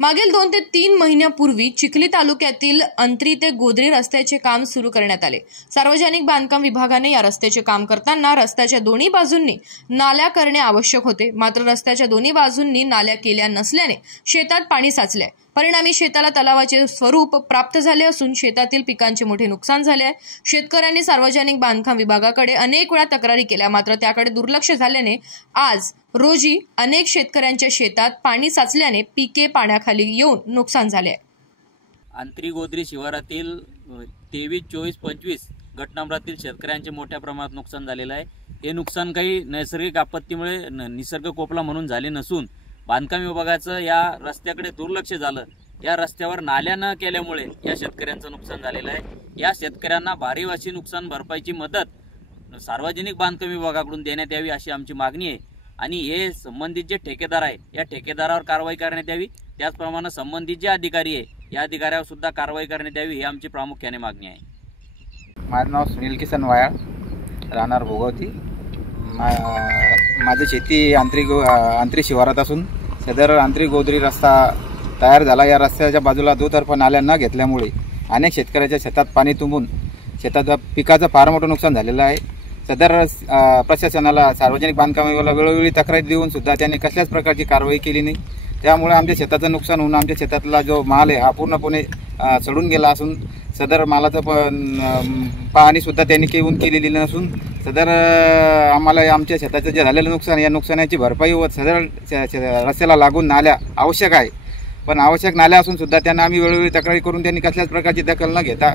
मागील 2 ते 3 महिन्यापूर्वी चिखली तालुक्यातील अंत्री ते गोद्री रस्त्याचे काम सुरू करण्यात आले। सार्वजनिक बांधकाम विभागाने या रस्त्याचे काम करताना रस्त्याच्या दोन्ही बाजूंनी नाल्या करणे आवश्यक होते, मात्र रस्त्याच्या दोन्ही बाजूंनी नाल्या केल्या नसल्याने शेतात पाणी साचले। परिणामी शेताला तलावाचे स्वरूप प्राप्त झाले असून शेतातील पिकांचे मोठे नुकसान झाले आहे। शेतकऱ्यांनी सार्वजनिक बांधकाम विभागाकडे अनेक वेळा तक्रारी केल्या, मात्र त्याकडे दुर्लक्ष झाल्याने आज रोजी अनेक शेतकऱ्यांच्या शेतात पाणी साचल्याने पिके पाण्याखाली येऊन नुकसान झाले। अंत्री गोद्री शिवारातील 23, 24, 25 गट नंबरातील शेतकऱ्यांचे मोठ्या प्रमाणात नुकसान झालेले आहे। हे नुकसान काही नैसर्गिक आपत्तीमुळे निसर्ग कोपला म्हणून झाले नसून बांधकाम विभागाचं या रस्त्याकडे दुर्लक्ष झालं। या रस्त्यावर नाल्या न केल्यामुळे या शेतकऱ्यांचं नुकसान झालेलं आहे। या शेतकऱ्यांना भारी अशी नुकसान भरपाईची मदत सार्वजनिक बांधकाम विभागाकडून देण्यात यावी अशी आमची मागणी आहे आणि हे संबंधित जे ठेकेदार आहे या ठेकेदारावर कारवाई करण्यात यावी। त्याचप्रमाणे संबंधित जे अधिकारी आहे या अधिकाऱ्यावर सुद्धा कारवाई करण्यात यावी ही आमची प्रामुख्याने मागणी आहे। माझं नाव सुनील किसन वायाळ, राहणार भोगावती। माझी शेती अंत्री शिवारात असून सदर अंत्री गोद्री रस्ता तयार झाला। या रस्त्याच्या बाजूला दुतर्फा नाल्या न घेतल्यामुळे अनेक शेतकऱ्याच्या शेतात पाणी तुंबून शेताचं पिकाचं फार मोठं नुकसान झालेलं आहे। सदर प्रशासनाला सार्वजनिक बांधकाम विभागाला वेळोवेळी तक्रारी देऊन सुद्धा त्यांनी कसल्याच प्रकारची कारवाई केली नाही। त्यामुळे आमच्या शेताचं नुकसान होऊन आमच्या शेतातला जो माल आहे हा पूर्णपणे सडून गेला असून सदर मालाचं पाहणी सुद्धा त्यांनी केलेली नसून सदर आम्हाला आमच्या शेताचं जे झालेलं नुकसान या नुकसानाची भरपाई व सदर रस्त्याला लागून नाल्या आवश्यक आहे, पण आवश्यक नाल्या असून सुद्धा त्यांना आम्ही वेळोवेळी तक्रारी करून त्यांनी कसल्याच प्रकारची दखल न घेता